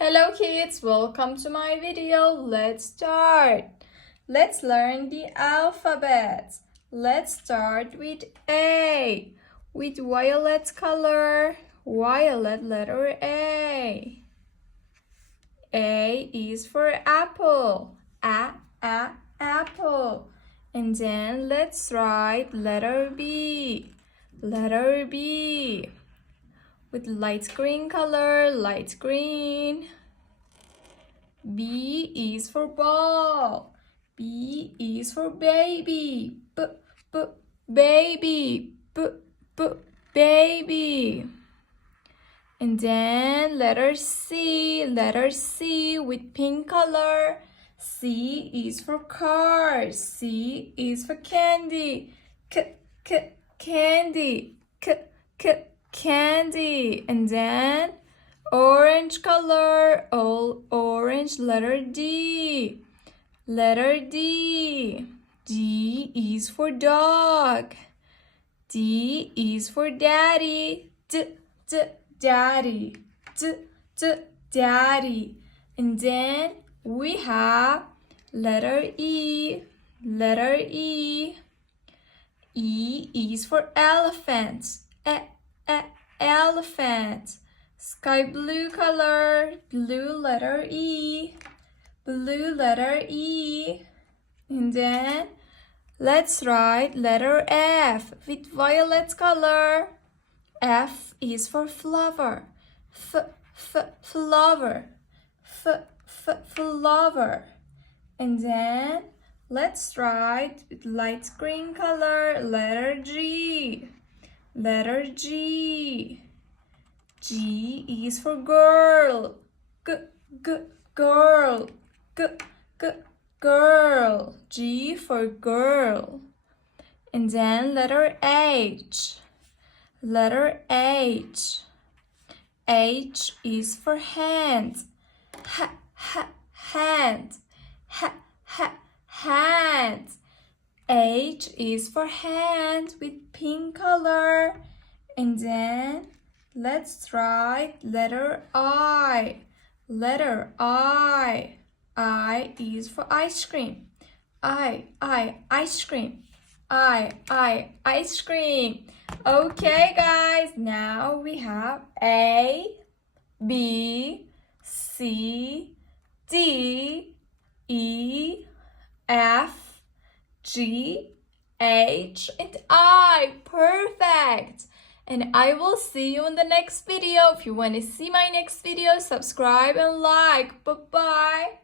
Hello kids, welcome to my video. Let's start. Let's learn the alphabet. Let's start with A. With violet color, violet letter A. A is for apple. Apple. And then let's write letter B. Letter B. With light green color, light green. B is for ball. B is for baby. Baby. Baby. And then letter C with pink color. C is for car. C is for candy. Candy. Candy. And then orange color, all orange, letter D. Letter D. D is for dog. D is for daddy. Daddy. Daddy. And then we have letter E. Letter E. E is for elephant. Elephant. Sky blue color, blue letter E. Blue letter E. And then let's write letter F with violet color. F is for flower. Flower. Flower. And then let's write with light green color letter G. Letter G. G is for girl. Girl. Girl. G for girl. And then letter H. Letter H. H is for hand. Hand. Hand. H is for hand with pink color. And then let's write letter I. Letter I. I is for ice cream. Ice cream. Ice cream. Okay, guys, now we have A, B, C, D, E, F, G, H, and I. Perfect. And I will see you in the next video. If you want to see my next video, subscribe and like. Bye-bye.